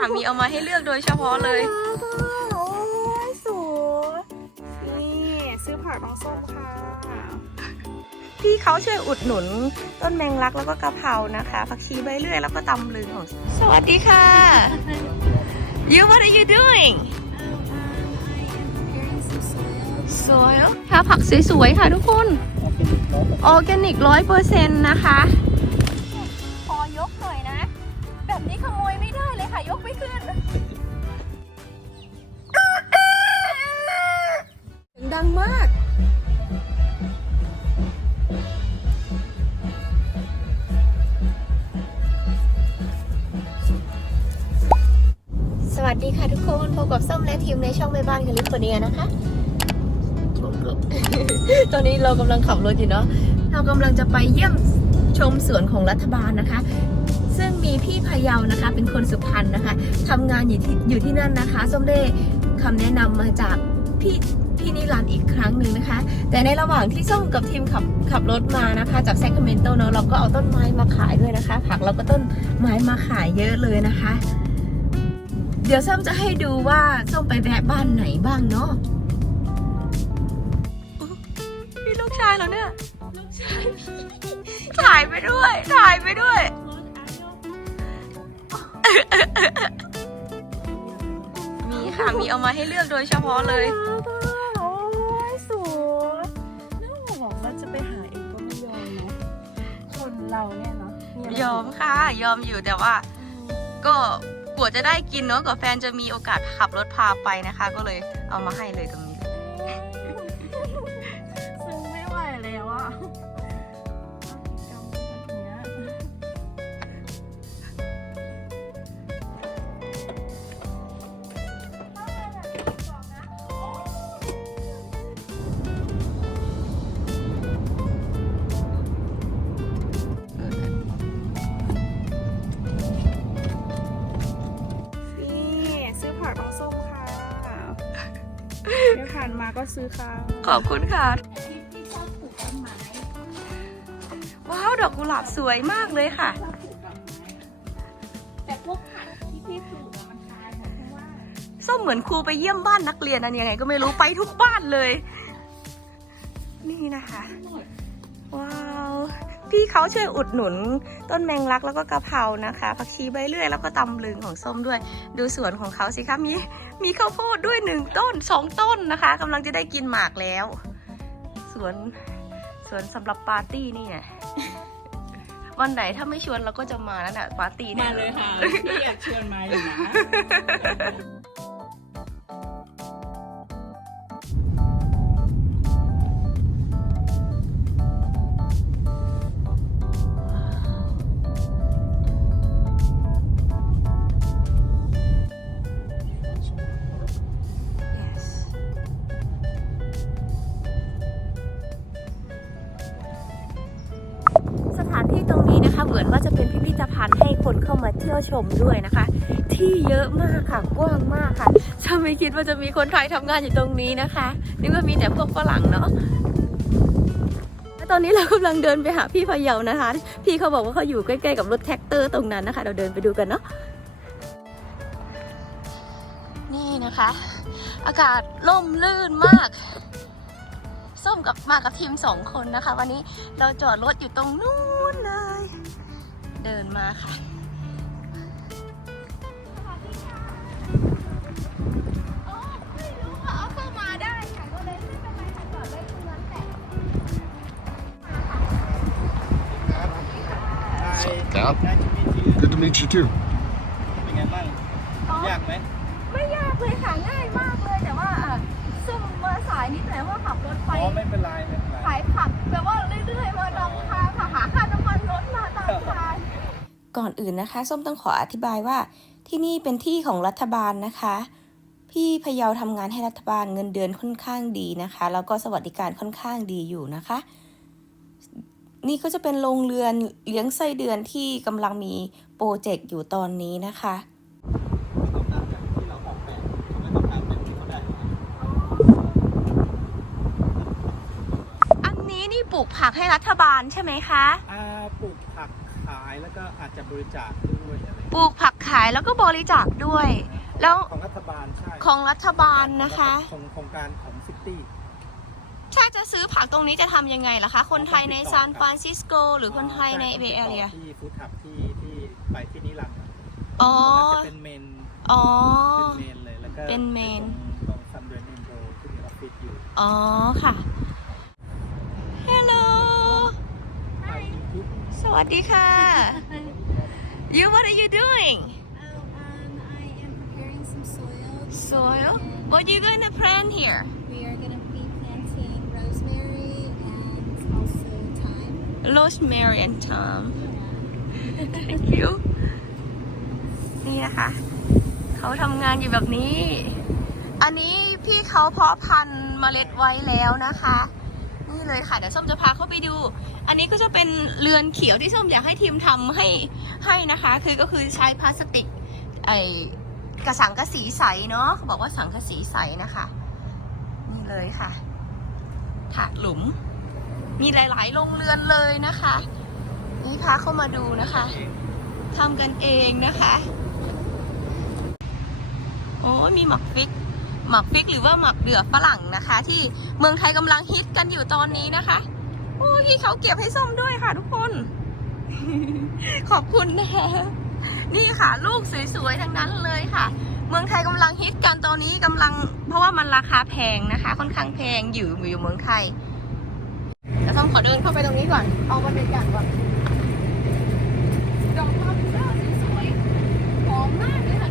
ค่ะมีเอามาให้เลือกโดยเฉพาะเลย โอ้ยสวยนี่ซื้อผักน้องส้มค่ะ พี่เขาช่วยอุดหนุนต้นแมงลักแล้วก็กะเพรานะคะผักชีใบเลื่อยแล้วก็ตำลึงของ สวัสดีค่ะ You what are you doing สวยค่ะผักสวยๆค่ะทุกคนออร์แกนิกร้อยเปอร์เซ็นต์นะคะ และทีมในช่องแม่บ้านแคลิฟอร์เนียนะคะตอนนี้เรากำลังขับรถอยู่เนาะเรากำลังจะไปเยี่ยมชมสวนของรัฐบาลนะคะ ซึ่งมีพี่พะเยานะคะ เป็นคนสุพรรณนะคะทำงานอยู่ที่อยู่ที่นั่นนะคะส้มได้คำแนะนำมาจากพี่พี่นิรันดร์อีกครั้งหนึ่งนะคะ แต่ในระหว่างที่ส้มกับทีมขับขับรถมานะคะ จากแซคเมนโตเนาะเราก็เอาต้นไม้มาขายด้วยนะคะ ผักเราก็ต้นไม้มาขายเยอะเลยนะคะ เดี๋ยวส้มจะให้ดูว่าส้มไปแวะบ้านไหนบ้างเนาะมีลูกชายเหรอเนี่ย ลูกชายถ่ายไปด้วย ถ่ายไปด้วย มีค่ะ มีเอามาให้เลือกโดยเฉพาะเลย โอ้ยสวยน่าบอกว่าจะไปหาเองก็ไม่ยอมนะ คนเราเนี่ยเนาะะไรยอมค่ะ ยอมอยู่แต่ว่า ก็ กลัวจะได้กินเนาะกับแฟนจะมีโอกาสขับรถพาไปนะคะ ก็เลยเอามาให้เลยตรงนี้ ก็ซื้อค่ะ ขอบคุณค่ะว้าว ดอกกุหลาบสวยมากเลยค่ะแต่พวกผักที่พี่ปลูกอะมันตายหมดเพราะว่าส้มเหมือนครูไปเยี่ยมบ้านนักเรียนอันยังไงก็ไม่รู้ไปทุกบ้านเลย นี่นะคะว้าว พี่เขาช่วยอุดหนุนต้นแมงลักแล้วก็กะเพรานะคะผักชีใบเลื่อยแล้วก็ตำลึงของส้มด้วย ดูสวนของเขาสิคะมี มีข้าวโพดด้วยหนึ่งต้นสองต้นนะคะกำลังจะได้กินหมากแล้ว สวนสวนสำหรับปาร์ตี้นี่เนี่ยวันไหนถ้าไม่ชวนเราก็จะมาแล้วน่ะปาร์ตี้เนี่มายเลยค่ะพี่อยากชวนมาอยู่นะ รงนี้นะคะ เหมือนว่าจะเป็นพิพิธภัณฑ์ให้คนเข้ามาเที่ยวชมด้วยนะคะ ที่เยอะมากค่ะกว้างมากค่ะฉันไม่คิดว่าจะมีคนไทยทำงานอยู่ตรงนี้นะคะนึกว่ามีแต่พวกฝรั่งเนาะและตอนนี้เรากำลังเดินไปหาพี่พะเยานะคะ พี่เขาบอกว่าเขาอยู่ใกล้ๆกับรถแท็กเตอร์ตรงนั้นนะคะ เราเดินไปดูกันเนาะนี่นะคะ อากาศร่มรื่นมาก ส้มกับมากับทีมสองคนนะคะ วันนี้เราจอดรถอยู่ตรงนู้นเลย เดินมาค่ะ Dad, ได้ชีวิตที่ good to meet you too. เป็นไงบ้างยากไหมไม่ยากเลยค่ะง่ายมากเลยแต่ว่าซึ่งมาสายนิดหน่อยว่าขับรถไป อ๋อไม่เป็นไร ก่อนอื่นนะคะ ส้มต้องขออธิบายว่าที่นี่เป็นที่ของรัฐบาลนะคะ พี่พะเยาทำงานให้รัฐบาลเงินเดือนค่อนข้างดีนะคะ แล้วก็สวัสดิการค่อนข้างดีอยู่นะคะ นี่ก็จะเป็นโรงเรือนเลี้ยงไส้เดือนที่กำลังมีโปรเจกต์อยู่ตอนนี้นะคะต้องตามแบบที่เราออกแบบไม่ต้องตามแบบที่เขาได้อันนี้นี่ปลูกผักให้รัฐบาลใช่ไหมคะ อ่า ปลูกผักขายแล้วก็อาจจะบริจาคด้วยอะไรปลูกผักขายแล้วก็บริจาคด้วย แล้ว ของรัฐบาลใช่ของรัฐบาลนะคะ ของโครงการของซิตี้ถ้าจะซื้อผักตรงนี้จะทำยังไงล่ะคะ คนไทยในซานฟรานซิสโก หรือคนไทยในเบย์แอเรียที่ฟู้ดทับที่ที่ไปที่นิรันดร์อ๋อจะเป็นเมนอ๋อเป็นเมนเลยแล้วก็เป็นเมนตรงซันเดนเอนโดที่มีออฟฟิศอยู่อ๋อค่ะ Hello ไปที่ สวัสดีค่ะ You what are you doing Oh, um, I am preparing some soil. Soil What you gonna plant here We are going to be planting rosemary and also thyme. Rosemary and thyme Thank you นี่นะคะเขาทำงานอยู่แบบนี้ อันนี้พี่เขาเพาะพันธุ์เมล็ดไว้แล้วนะคะนี่ เลยค่ะเดี๋ยวส้มจะพาเข้าไปดู อันนี้ก็จะเป็นเรือนเขียวที่ส้มอยากให้ทีมทำให้ให้นะคะ คือก็คือใช้พลาสติกไอกระสังกระสีใสเนาะเขาบอกว่าสังกระสีใสนะคะนี่เลยค่ะถาดหลุม มีหลายๆโรงเรือนเลยนะคะ นี่พาเข้ามาดูนะคะทำกันเองนะคะ โอ้ยมีหมักฟิก หมักฟิกหรือว่าหมักเดือฝรั่งนะคะ ที่เมืองไทยกำลังฮิตกันอยู่ตอนนี้นะคะ โอ้ยพี่เขาเก็บให้ส้มด้วยค่ะทุกคน ขอบคุณนะคะนี่ค่ะ ลูกสวยๆทั้งนั้นเลยค่ะ เมืองไทยกำลังฮิตกันตอนนี้กำลัง เพราะว่ามันราคาแพงนะคะ ค่อนข้างแพงอยู่อยู่เมืองไทยเดี๋ยวส้มขอเดินเข้าไปตรงนี้ก่อน เอาบรรยากาศก่อนดอกมะพร้าวสวยๆหอมมากเลยค่ะ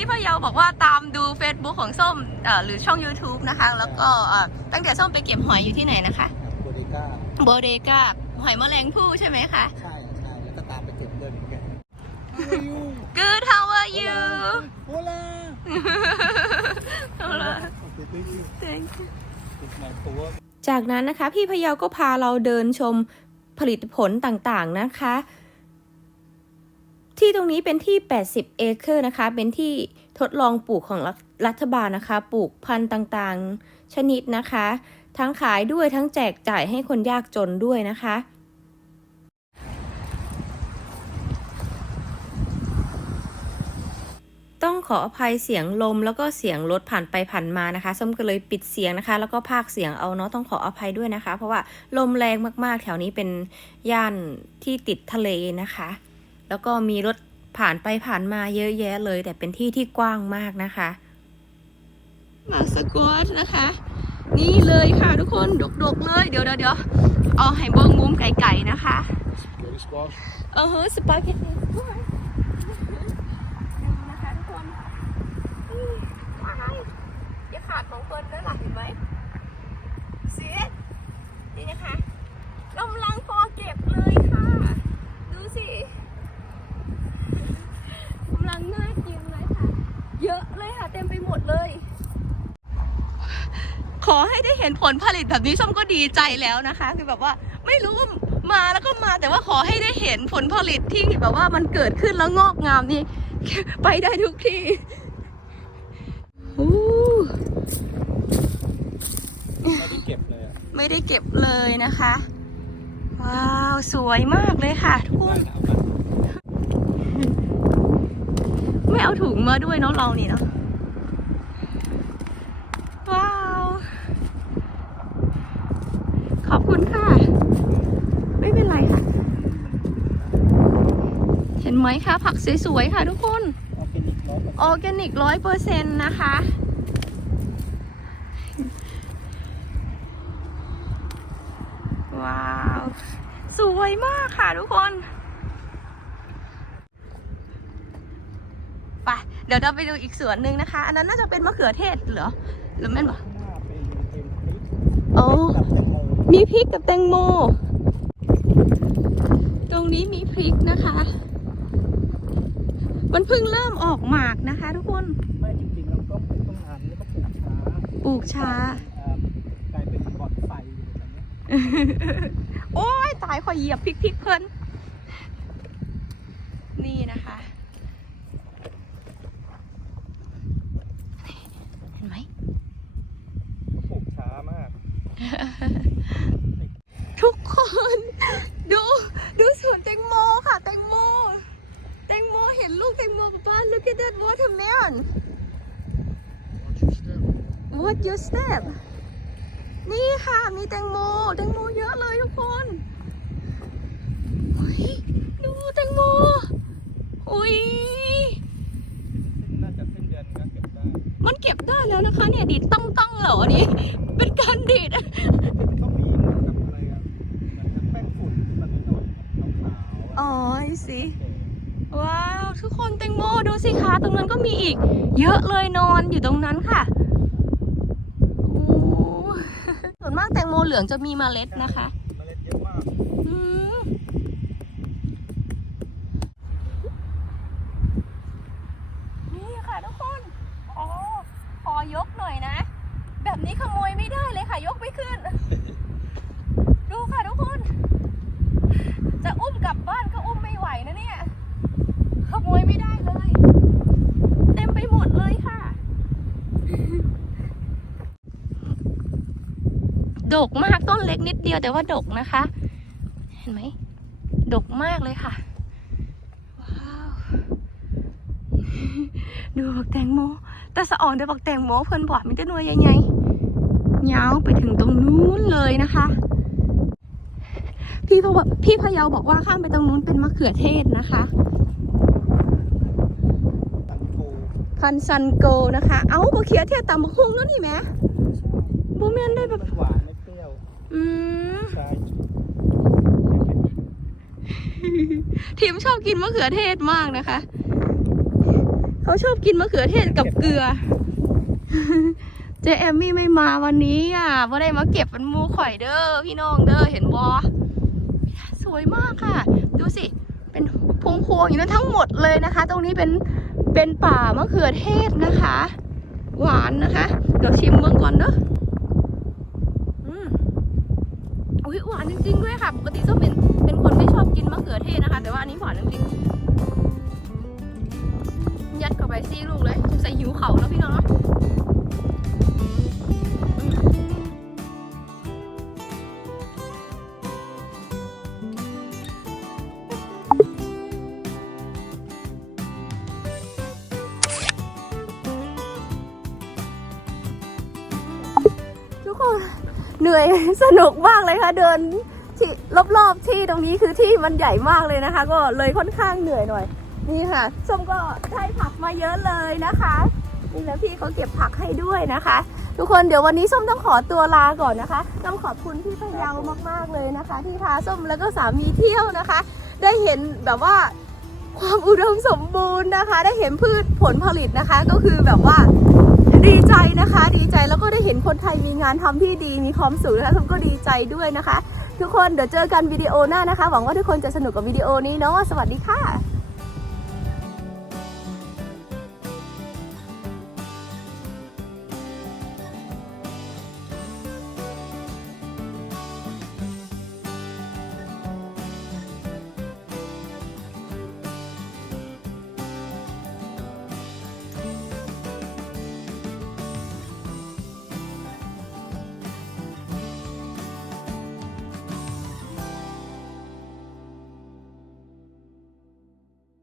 ทุกคนพี่พะเยาบอกว่าตามดู Facebook ของส้มเอ่อหรือช่อง YouTube นะคะ แล้วก็เอ่อตั้งแต่ส้มไปเก็บหอยอยู่ที่ไหนนะคะโบเดก้าโบเดกาหอยแมลงภู่ใช่ไหมคะ ใช่ใช่แล้วก็ตามไปเก็บด้วยเหมือนกัน Good how are you โอลา Hola โอเค thank you Thank you it's my tour จากนั้นนะคะพี่พะเยาก็พาเราเดินชมผลิตผลต่างๆนะคะ ที่ตรงนี้เป็นที่ 80 เอเคอร์นะคะ เป็นที่ทดลองปลูกของรัฐบาลนะคะ ปลูกพันธุ์ต่างๆ ชนิดนะคะ ทั้งขายด้วยทั้งแจกจ่ายให้คนยากจนด้วยนะคะต้องขออภัยเสียงลมแล้วก็เสียงรถผ่านไปผ่านมานะคะ ส้มก็เลยปิดเสียงนะคะ แล้วก็พากเสียงเอาเนาะต้องขออภัยด้วยนะคะ เพราะว่าลมแรงมากๆ แถวนี้เป็นย่านที่ติดทะเลนะคะ แล้วก็มีรถผ่านไปผ่านมาเยอะแยะเลย แต่เป็นที่ที่กว้างมากนะคะมาสกอตนะคะ นี่เลยค่ะทุกคนดกๆเลย เดี๋ยวเดี๋ยวเดี๋ยวเอาให้เบิ้งมุมไก่ๆนะคะ Very squash เออเฮ้ยสปาเกตตี้ด้วยดูนะคะทุกคนนี่ว้ายอย่าขาดของเฟิร์นด้วยล่ะเห็นไหมเสียนี่นะคะกำลังพอเก็บเลยค่ะ ดูสิกำลังน่ากินเลยค่ะ เยอะเลยค่ะ เต็มไปหมดเลย ข อให้ได้เห็นผลผลิตแบบนี้ส้มก็ดีใจแล้วนะคะ คือแบบว่าไม่รู้ว่ามาแล้วก็มาแต่ว่าขอให้ได้เห็นผลผลิตที่แบบว่ามันเกิดขึ้นแล้วงอกงามนี่ไปได้ทุกที่อู้ไม่ได้เก็บเลยอะไม่ได้เก็บเลยนะคะ ว้าวสวยมากเลยค่ะทุกคได้นนะเอามาไม่เอาถุงมาด้วยเนาะเรานี่เนาะว้าว ขอบคุณค่ะ ไม่เป็นไรค่ะ เห็น ไหมคะผักสวยๆค่ะทุกคนออร์แกนิกร้อยเปอร์เซ็นต์ออร์แกนิกร้อยเปอร์เซ็นต์นะคะ ว้าว สวยมากค่ะทุกคนไปเดี๋ยวเราไปดูอีกสวนหนึ่งนะคะ อันนั้นน่าจะเป็นมะเขือเทศเหรอ หรือแม่นวะข้างหน้าเป็นเป็นพริกโอ้กับแตงโมมีพริกกับแตงโม ตรงนี้มีพริกนะคะ มันเพิ่งเริ่มออกหมากนะคะ ทุกคน ไม่จริงๆเราต้องปลูกต้นอันแล้วก็ปลูกช้าปลูกช้า เอ่อกลายเป็นบอนไซอยู่แบบนี้ โอ้ยตายขอเหยียบพริกพริกเพลินนี่นะคะ เห็นไหม ปลูกช้ามาก ทุกคน ดู ดูสวนแตงโมค่ะ แตงโม แตงโมเห็นลูก on what you step นี่ค่ะ มีแตงโม แตงโมเยอะเลยทุกคนเฮ้ยดูแตงโม อุ้ย น่าจะสิ้นเดือนก็เก็บได้ มันเก็บได้แล้วนะคะ เนี่ยดีดต้องต้องๆเหรอนี่เป็นการดีดก็มีเหมือนกับอะไรอะเหมือนกับแป้งฝุ่นที่มันมีหน่อยขาวๆอ๋อะอสิว้าว ทุกคนแตงโมดูสิคะตรงนั้นก็มีอีก เยอะเลยนอนอยู่ตรงนั้นค่ะโอ้ส่วนมากแตงโม เหลืองจะมีเมล็ดนะคะเมล็ดเยอะมากอืมนี่ค่ะทุกคนอ๋อขอยกหน่อยนะ แบบนี้ขโมยไม่ได้เลยค่ะ ยกไม่ขึ้น ดูค่ะทุกคน จะอุ้มกลับบ้านก็อุ้มไม่ไหวนะเนี่ย ขโมยไม่ได้เลย เต็มไปหมดเลยค่ะ ดกมากต้นเล็กนิ ดเดียวแต่ว่าดกนะคะ เห็นไหมดกมากเลยค่ะ ว้าว ดูบักแตงโมแต่สะอ่อนเดี๋ยวบักแตงโมเพิ่นบอกมีแต่หน่วยใหญ่ๆยาวไปถึงตรงนู้นเลยนะคะ พี่พะพี่พะเยาบอกว่าข้ามไปตรงนู้นเป็นมะเขือเทศนะคะตังโกพันซันโกนะคะ เอ้ามะเขือเทศตำบักหุ่งนั่นนี่ไหมบูเมนได้แบบ มันหวานไม่เปรี้ยว อืม ใช่ ทีมชอบกินมะเขือเทศมากนะคะ เขาชอบกินมะเขือเทศกับเกลือ เจแอมมี่ไม่มาวันนี้อะว่าได้มาเก็บเป็นมูข่อยเด้อพี่น้องเด้อเห็นบอสวยมากค่ะ ดูสิ เป็นพวงพวงๆอยู่นั้นทั้งหมดเลยนะคะ ตรงนี้เป็นเป็นป่ามะเขือเทศนะคะ หวานนะคะ เดี๋ยวชิมเบื้องก่อนเด้ออืมอุ้ยหวานจริงๆด้วยค่ะ ปกติส้มเป็น เป็นคนไม่ชอบกินมะเขือเทศนะคะ แต่ว่าอันนี้หวานจริงๆยัดเข้าไปซี่ลูกเลยสงสัยหิวเขาแล้วพี่น้องเนาะทุกคนเหนื่อยสนุกมากเลยค่ะ เดิน รอบๆที่ตรงนี้คือที่มันใหญ่มากเลยนะคะ ก็เลยค่อนข้างเหนื่อยหน่อย นี่ค่ะส้มก็ได้ผักมาเยอะเลยนะคะนี่แล้วพี่เขาเก็บผักให้ด้วยนะคะ ทุกคนเดี๋ยววันนี้ส้มต้องขอตัวลาก่อนนะคะ ต้องขอบคุณพี่พะเยามากๆเลยนะคะ ที่พาส้มแล้วก็สามีเที่ยวนะคะ ได้เห็นแบบว่าความอุดมสมบูรณ์นะคะ ได้เห็นพืชผลผลิตนะคะ ก็คือแบบว่าดีใจนะคะ ดีใจแล้วก็ได้เห็นคนไทยมีงานทำที่ดีมีความสุขนะคะส้มก็ดีใจด้วยนะคะ ทุกคนเดี๋ยวเจอกันวิดีโอหน้านะคะ หวังว่าทุกคนจะสนุกกับวิดีโอนี้เนาะสวัสดีค่ะ